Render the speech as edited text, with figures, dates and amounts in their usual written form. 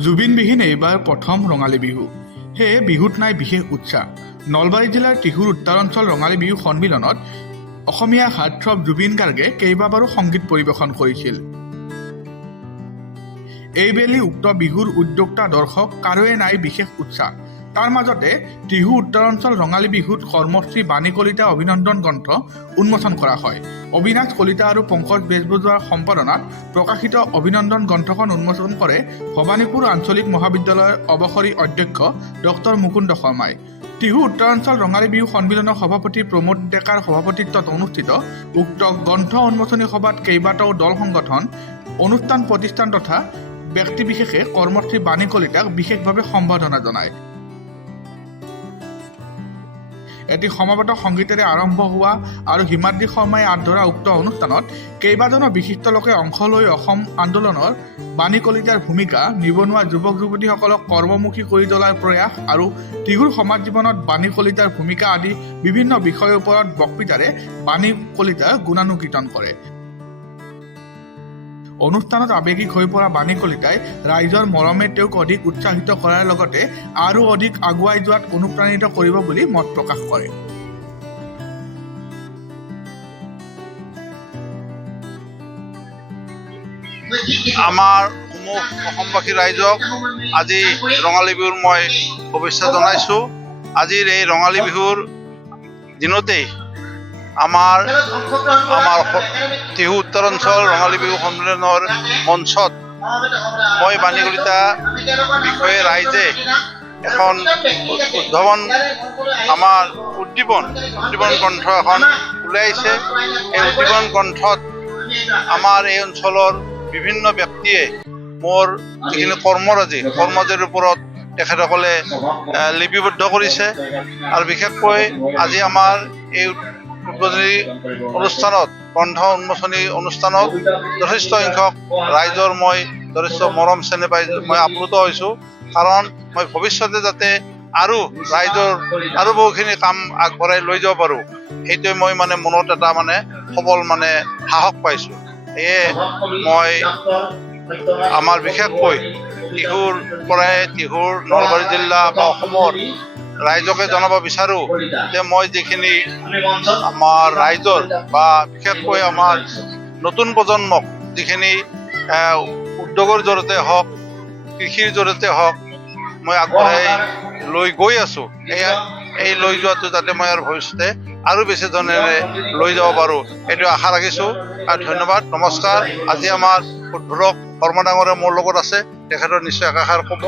জুবিনবিহীন এইবাৰ প্ৰথম ৰঙালী বিহু। সেয়ে বিহুত নাই বিশেষ উৎসাহ। নলবাৰী জিলাৰ টিহুৰ উত্তৰাঞ্চল ৰঙালী বিহু সন্মিলনত অসমীয়া হাৰ্টথ্ৰব জুবিন গাৰ্গে কেইবাবাৰো সংগীত পৰিৱেশন কৰিছিল। এইবেলি উক্ত বিহুৰ উদ্যোক্তা দৰ্শক কাৰোৱে নাই বিশেষ উৎসাহ। তাৰ মাজতে টিহু উত্তৰাঞ্চল ৰঙালী বিহুত কৰ্মশ্ৰী বাণী কলিতা অভিনন্দন গ্ৰন্থ উন্মোচন কৰা হয়। অবিনাশ কলিতা আৰু পংকজ বেজবৰুৱাৰ সম্পাদনাত প্ৰকাশিত অভিনন্দন গ্ৰন্থখন উন্মোচন কৰে ভৱানীপুৰ আঞ্চলিক মহাবিদ্যালয়ৰ অৱসৰী অধ্যক্ষ ডক্টৰ মুকুন্দ শৰ্মাই। টিহু উত্তৰাঞ্চল ৰঙালী বিহু সন্মিলনৰ সভাপতি প্ৰমোদ ডেকাৰ সভাপতিত্বত অনুষ্ঠিত উক্ত গ্ৰন্থ উন্মোচনী সভাত কেইবাটাও দল সংগঠন, অনুষ্ঠান প্ৰতিষ্ঠান তথা ব্যক্তিবিশেষে কৰ্মশ্ৰী বাণী কলিতাক বিশেষভাৱে সম্বৰ্ধনা জনায়। এটি সমবেত সংগীতেৰে আৰম্ভ হোৱা আৰু হিমাদ্ৰী শৰ্মাই আঁত ধৰা উক্ত অনুষ্ঠানত কেইবাজনো বিশিষ্ট লোকে অংশ লৈ অসম আন্দোলনৰ বাণী কলিতাৰ ভূমিকা, নিবনুৱা যুৱক যুৱতীসকলক কৰ্মমুখী কৰি তোলাৰ প্ৰয়াস আৰু টিহুৰ সমাজ জীৱনত বাণী কলিতাৰ ভূমিকা আদি বিভিন্ন বিষয়ৰ ওপৰত বক্তৃতাৰে বাণী কলিতাৰ গুণানুকীৰ্তন কৰে। অনুষ্ঠানত আৱেগিক হৈ পৰা বাণী কলিতাই ৰাইজৰ মৰমে তেওঁক অধিক উৎসাহিত কৰাৰ লগতে আৰু অধিক আগুৱাই যোৱাত অনুপ্ৰাণিত কৰিব বুলি মত প্ৰকাশ কৰে। আমাৰ সমূহ অসমবাসী ৰাইজক আজি ৰঙালী বিহুৰ মই শুভেচ্ছা জনাইছোঁ। আজিৰ এই ৰঙালী বিহুৰ দিনতেই আমাৰ টিহু উত্তৰাঞ্চল ৰঙালী বিহু সন্মিলনৰ মঞ্চত মই বাণী কলিতা বিষয়ে ৰাইজে এখন উদ্দীপন গ্ৰন্থ এখন উলিয়াইছে। এই উদ্দীপন গ্ৰন্থত আমাৰ এই অঞ্চলৰ বিভিন্ন ব্যক্তিয়ে মোৰ যিখিনি কৰ্মৰাজিৰ ওপৰত তেখেতসকলে লিপিবদ্ধ কৰিছে আৰু বিশেষকৈ আজি আমাৰ এই উদ্বোধনী অনুষ্ঠানত, গ্ৰন্থ উন্মোচনী অনুষ্ঠানত যথেষ্ট সংখ্যক ৰাইজৰ মই যথেষ্ট মৰম চেনেহ পাই মই আপ্লুত হৈছোঁ। কাৰণ মই ভৱিষ্যতে যাতে আৰু ৰাইজৰ আৰু বহুখিনি কাম আগবঢ়াই লৈ যাব পাৰোঁ, সেইটোৱে মই মনত এটা সবল সাহস পাইছোঁ। সেয়ে মই আমাৰ বিশেষকৈ টিহুৰ নলবাৰী জিলা বা অসমৰ ৰাইজকে জনাব বিচাৰোঁ যে মই যিখিনি আমাৰ ৰাইজৰ বা বিশেষকৈ আমাৰ নতুন প্ৰজন্মক যিখিনি উদ্যোগৰ জৰিয়তে হওক, কৃষিৰ জৰিয়তে হওক মই আগবঢ়াই লৈ গৈ আছোঁ, এই লৈ যোৱাটো যাতে মই আৰু ভৱিষ্যতে আৰু বেছি ধৰণেৰে লৈ যাব পাৰোঁ, সেইটো আশা ৰাখিছোঁ। আৰু ধন্যবাদ, নমস্কাৰ। আজি আমাৰ উদ্বোধক শৰ্মা ডাঙৰে মোৰ লগত আছে, তেখেতৰ নিশ্চয় একাষাৰ ক'ব।